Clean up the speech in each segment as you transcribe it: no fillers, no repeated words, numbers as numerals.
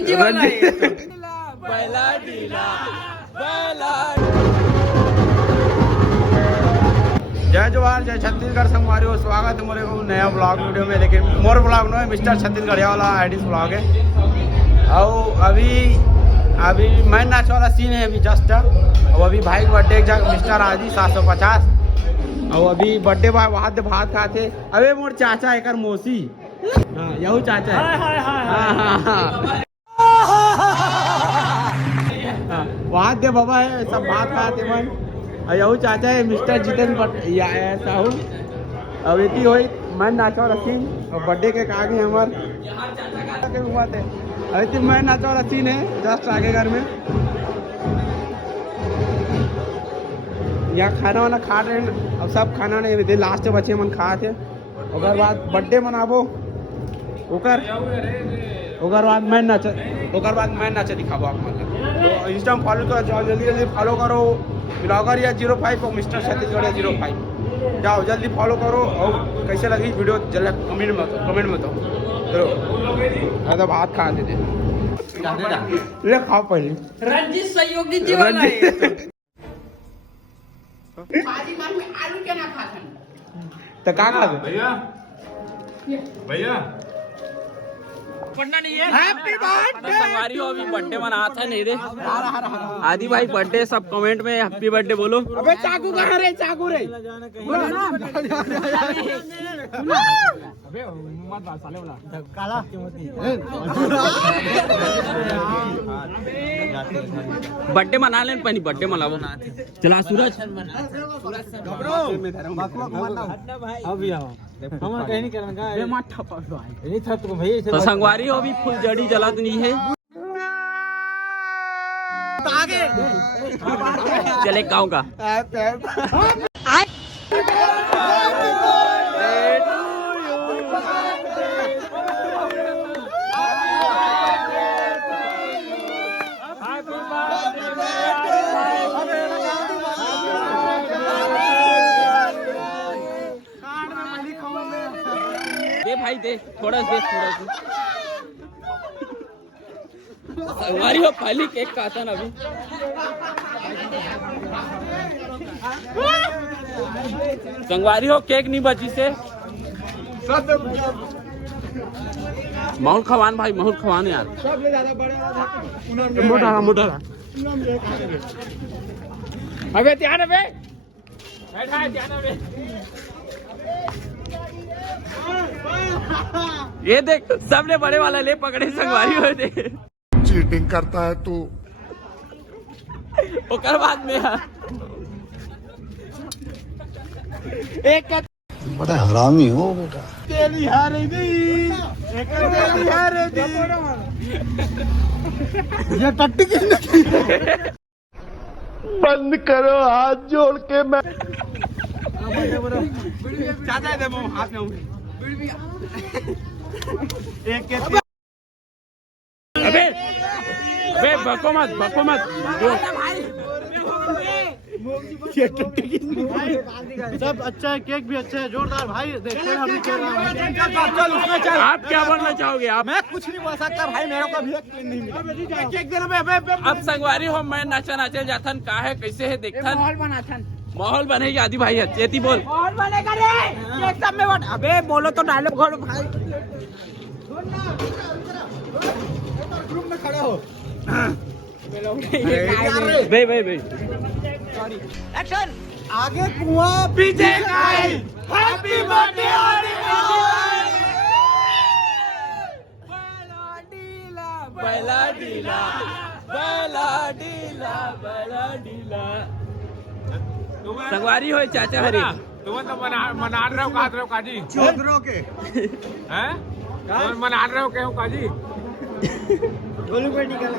रणजीत वाला है बैला ढीला बैला। जय जवाहर जय छत्तीसगढ़ संगवारियों, स्वागत है मोरे को नया ब्लॉग वीडियो में। लेकिन मोर ब्लॉग नो है, मिस्टर छत्तीसगढ़िया वाला आईडीज ब्लॉग है। और अभी मैं नाच वाला सीन है अभी जस्ट। और अभी भाई का बर्थडे मिस्टर आजी 750। और अभी बर्थडे भाई वहाँ से भात खाते। अबे मोर चाचा एक मौसी, हाँ यही चाचा है। वहाँ दे बाबा है, सब भात खाते मन। यही चाचा है मिस्टर जितेंद्र साहू। अब इतनी हुई मैं नाचा वाला सीन और बर्थडे के आगे हमार हुआ थे। अभी मैं नाचा वाला सीन है जस्ट आगे घर में। यहाँ खाना वाना खा रहे हैं। अब सब खाना नहीं दे, लास्ट बचे मन खा थे। ओकर बाद बर्थडे मनाबो, ओकर बाद मैं नाचा दिखाबो आप मतलब। तो इंस्टा में फॉलो करो, जाओ जल्दी जल्दी फॉलो करो। ब्लॉगर या 05 और मिस्टर छत्तीसगढ़ या 05 जाओ जल्दी फॉलो करो। और कैसे लगी वीडियो जल्दी कमेंट में बताओ। चलो तो भात खा लेते ले, खाओ पहले। रणजीत सहयोगी जी वाला है आलू क्या ना खाते तो का खा भैया पढ़ना नहीं है। Happy birthday. संगवारी हो अभी बर्थडे मनाता नहीं रे। आदि भाई बर्थडे सब कमेंट में हैप्पी बर्थडे बोलो। अबे चाकू कहाँ रे, चाकू रे। बर्थडे मना लें पहले, बर्थडे मनाओ। चला सूरज तो संगवारी हो अभी फुल जड़ी जला तो नहीं है। चले गाँव का दे भाई दे, थोड़ा दे संगवारी हो पहली केक काटा ना अभी। संगवारी हो केक नहीं बची से माहौल खवान भाई, माहौल खवान यार। मोटा अबे ध्यान अबे बैठा ध्यान अबे। ये देख सबने बड़े वाला ले पकड़े संगवारी हो दे। चीटिंग करता है तू। ओकर बाद में एक बड़ा हरामी हो बेटा। तेरी हारे दी एक तेरी हारे दी ये टट्टी की बंद करो हाथ जोड़ के। मैं चाचा दे वो हाथ में एक के अबे अबे बको मत सब अच्छा है, केक भी अच्छा है, जोरदार भाई। देखते हैं हम आप क्या बोलना चाहोगे आप? मैं कुछ नहीं बोल सकता भाई, मेरे को भी एक नहीं मिला। केक देना अब संगवारी हो मैं नाचे जाथन का है कैसे है देखथन। माहौल बनाथन, माहौल बनेगी आदि भाई चेती बोल। माहौल बनेगा रे। केक सब में बट अबे बोलो तो डायलॉग बोलो भाई। ग्रुप में खड़े हो। बे एक्शन। आगे कुआं पीछे गाय। हैप्पी बर्थडे बैला ढीला संगवारी हो चाचा हरी। तुम तो मना रहे हो कहा काजी चौधरों के हैं? तुम मना रहे हो क्यों काजी? ढोलू पे निकल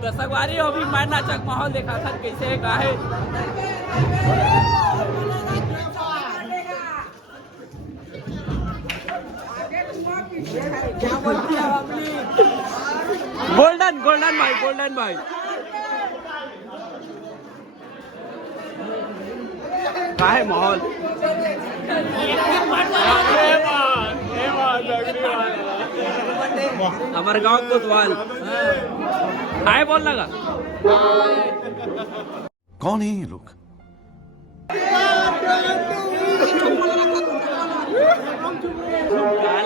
तो संगवारी हो अभी मैं नाचक माहौल देखा था कैसे है का है। गोल्डन भाई काय माहौल हमारे गांव कोतवाल हाय बोल लगा कौन है ये लोग?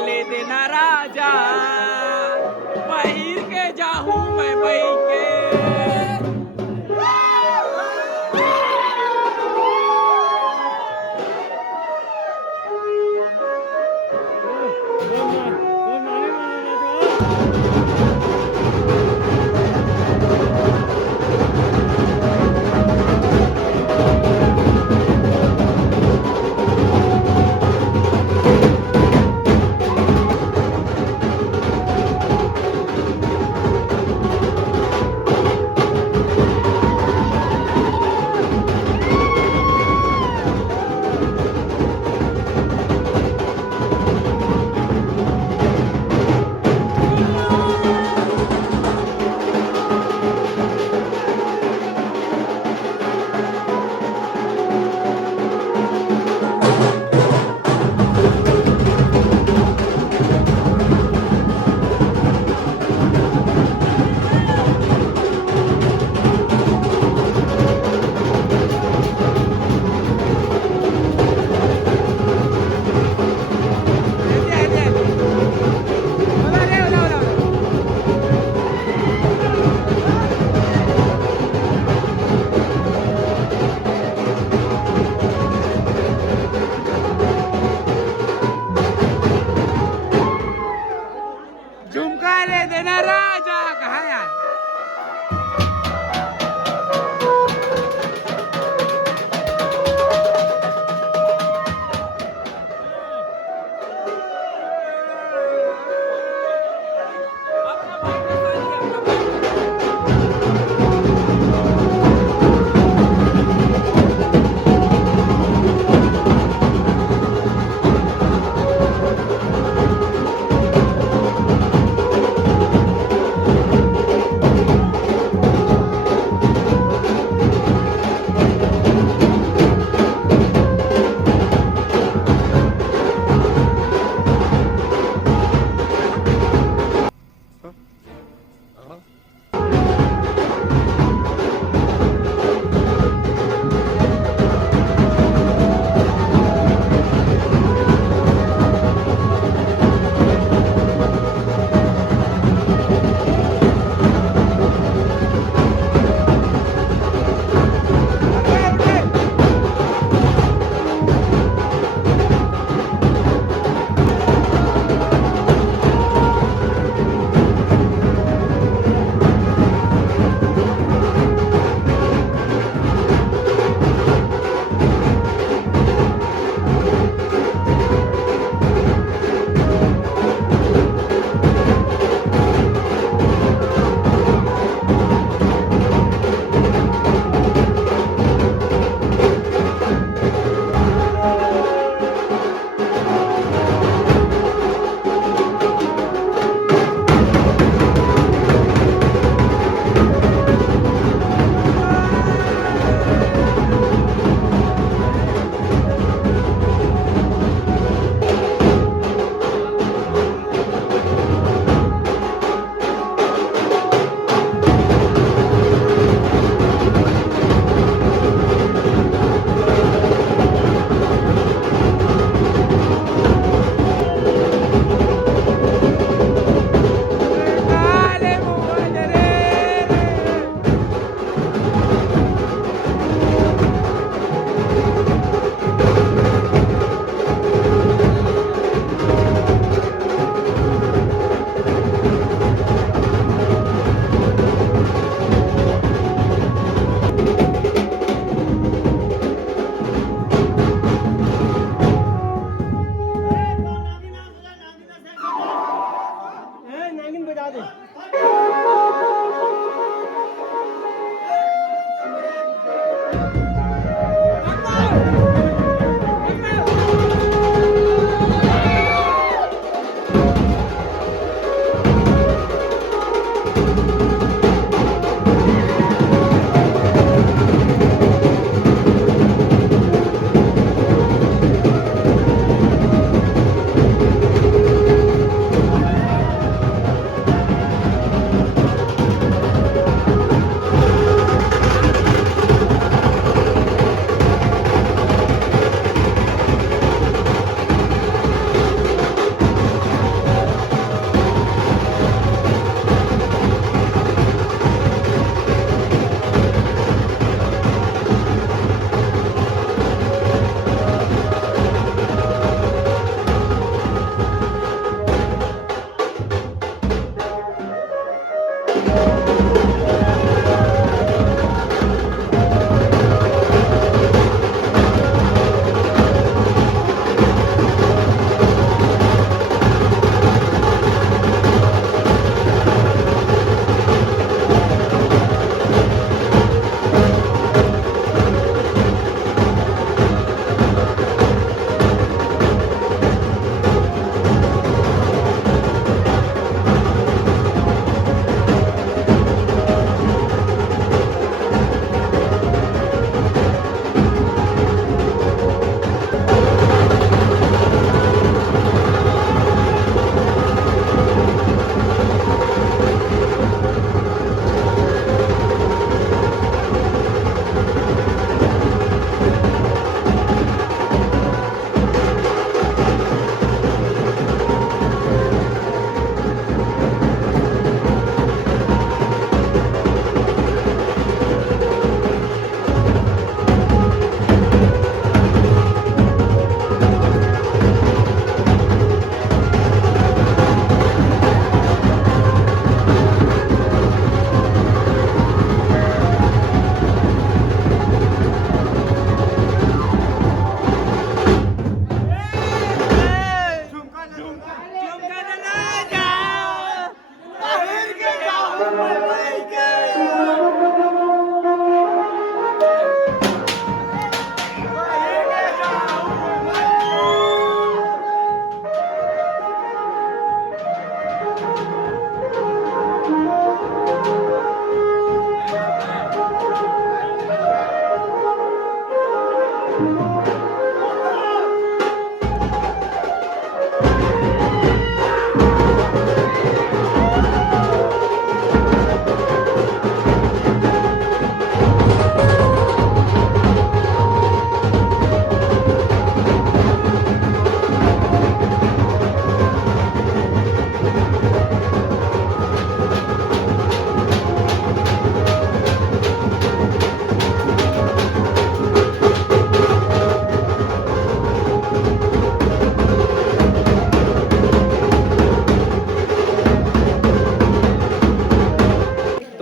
ले देना राजा पहिर के जाहूं मैं बही के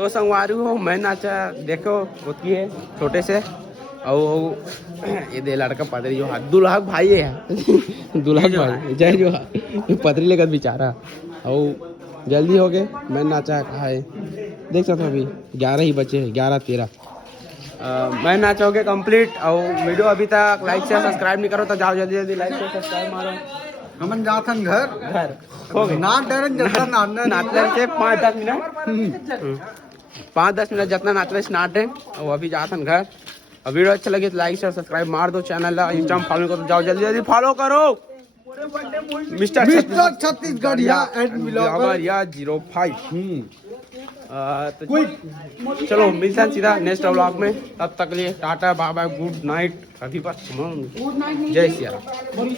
तो संगवारी हो मैं नाचा देखो होती है छोटे से और ये दे लड़का पदरी जो दुल्हा भाई है दुल्हा भाई जय जो पदरी लेकर बेचारा और जल्दी हो गए मैं नाचा कहा है देख सकते हो अभी 11 ही बचे हैं 11-13 मैं नाचा हो गया कंप्लीट और वीडियो अभी तक लाइक से सब्सक्राइब नहीं करो तो जाओ जल्दी जल्दी लाइक से सब्सक्राइब मारो हमन जात हन घर हो गए ना डरन जतना नाचना नाचने से 5-10 मिनट 5-10 मिनट जितना नाचना स्टार्ट है और अभी जाते हैं घर और वीडियो अच्छा लगे तो लाइक शेयर सब्सक्राइब मार दो चैनल इंस्टाग्राम फॉलो करो जाओ जल्दी जल्दी फॉलो करो मिस्टर छत्तीसगढ़िया एंड ब्लॉगर या 05 तो चलो मिलते हैं सीधा नेक्स्ट व्लॉग में तब तक लिए tata bye bye good night अभी बस जय सिया राम।